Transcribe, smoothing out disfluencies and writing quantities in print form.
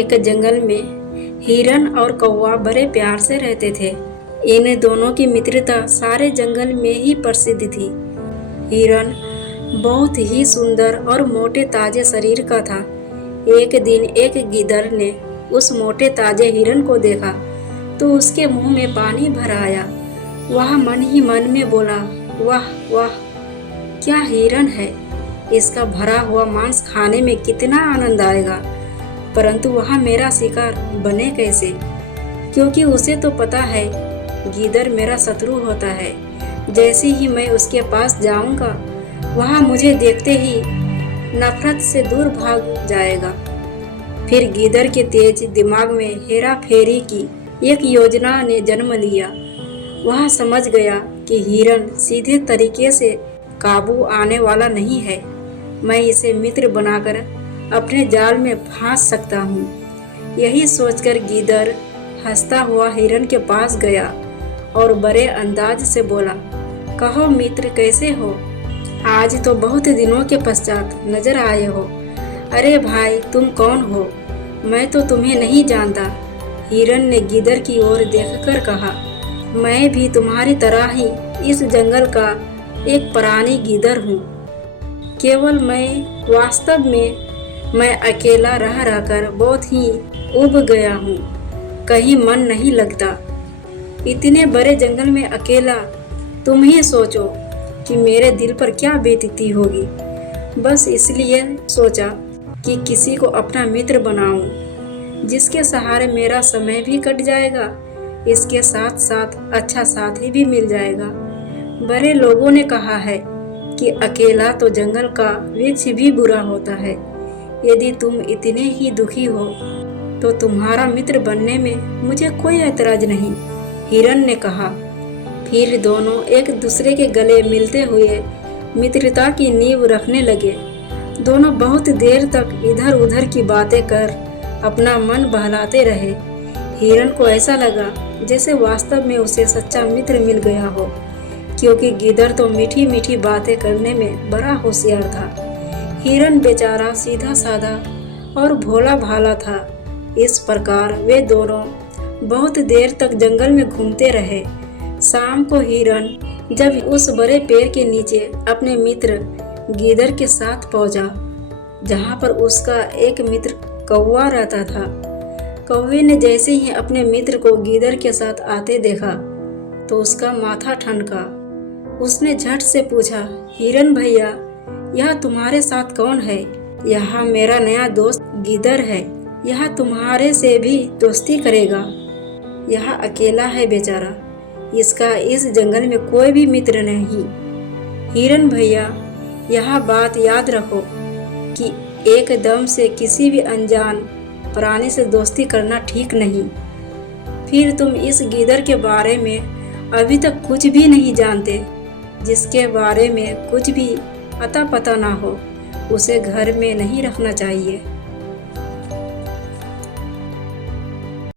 एक जंगल में हिरन और कौवा बड़े प्यार से रहते थे। इन दोनों की मित्रता सारे जंगल में ही प्रसिद्ध थी। हिरन बहुत ही सुंदर और मोटे ताजे शरीर का था। एक दिन एक गीदड़ ने उस मोटे ताजे हिरन को देखा तो उसके मुंह में पानी भर आया। वह मन ही मन में बोला, वाह वाह, क्या हिरन है! इसका भरा हुआ मांस खाने में कितना आनंद आएगा। परंतु वह मेरा शिकार बने कैसे, क्योंकि उसे तो पता है गीदड़ मेरा शत्रु होता है। जैसे ही मैं उसके पास जाऊंगा वह मुझे देखते ही नफरत से दूर भाग जाएगा। फिर गीदड़ के तेज दिमाग में हेरा फेरी की एक योजना ने जन्म लिया। वह समझ गया कि हिरन सीधे तरीके से काबू आने वाला नहीं है। मैं इसे मित्र बनाकर अपने जाल में फांस सकता हूँ। यही सोचकर गीदड़ हंसता हुआ हिरन के पास गया और बड़े अंदाज से बोला, कहो मित्र, कैसे हो? आज तो बहुत दिनों के पश्चात नजर आए हो। अरे भाई, तुम कौन हो? मैं तो तुम्हें नहीं जानता। हिरन ने गीदड़ की ओर देखकर कहा, मैं भी तुम्हारी तरह ही इस जंगल का एक पुरानी गीदड़ हूँ। केवल वास्तव में मैं अकेला रह रहकर बहुत ही उब गया हूँ। कहीं मन नहीं लगता। इतने बड़े जंगल में अकेला। तुम ही सोचो कि मेरे दिल पर क्या बीतती होगी। बस इसलिए सोचा कि किसी को अपना मित्र बनाऊं, जिसके सहारे मेरा समय भी कट जाएगा, इसके साथ साथ अच्छा साथी भी मिल जाएगा। बड़े लोगों ने कहा है कि अकेला तो जंगल का वृक्ष भी बुरा होता है। यदि तुम इतने ही दुखी हो तो तुम्हारा मित्र बनने में मुझे कोई ऐतराज नहीं, हिरन ने कहा। फिर दोनों एक दूसरे के गले मिलते हुए मित्रता की नींव रखने लगे। दोनों बहुत देर तक इधर उधर की बातें कर अपना मन बहलाते रहे। हिरन को ऐसा लगा जैसे वास्तव में उसे सच्चा मित्र मिल गया हो, क्योंकि गीदड़ तो मीठी मीठी बातें करने में बड़ा होशियार था। हिरन बेचारा सीधा साधा और भोला भाला था। इस प्रकार वे दोनों बहुत देर तक जंगल में घूमते रहे। शाम को हिरन जब उस बड़े पेड़ के नीचे अपने मित्र गीदड़ के साथ पहुंचा, जहां पर उसका एक मित्र कौवा रहता था। कौवे ने जैसे ही अपने मित्र को गीदड़ के साथ आते देखा तो उसका माथा ठनका। उसने झट से पूछा, हिरन भैया, यह तुम्हारे साथ कौन है? यह मेरा नया दोस्त गीदड़ है। यह तुम्हारे से भी दोस्ती करेगा। यह अकेला है बेचारा। इसका इस जंगल में कोई भी मित्र नहीं। हिरन भैया, यह बात याद रखो कि एकदम से किसी भी अनजान प्राणी से दोस्ती करना ठीक नहीं। फिर तुम इस गीदड़ के बारे में अभी तक कुछ भी नहीं जानते। जिसके बारे में कुछ भी अता पता ना हो, उसे घर में नहीं रखना चाहिए।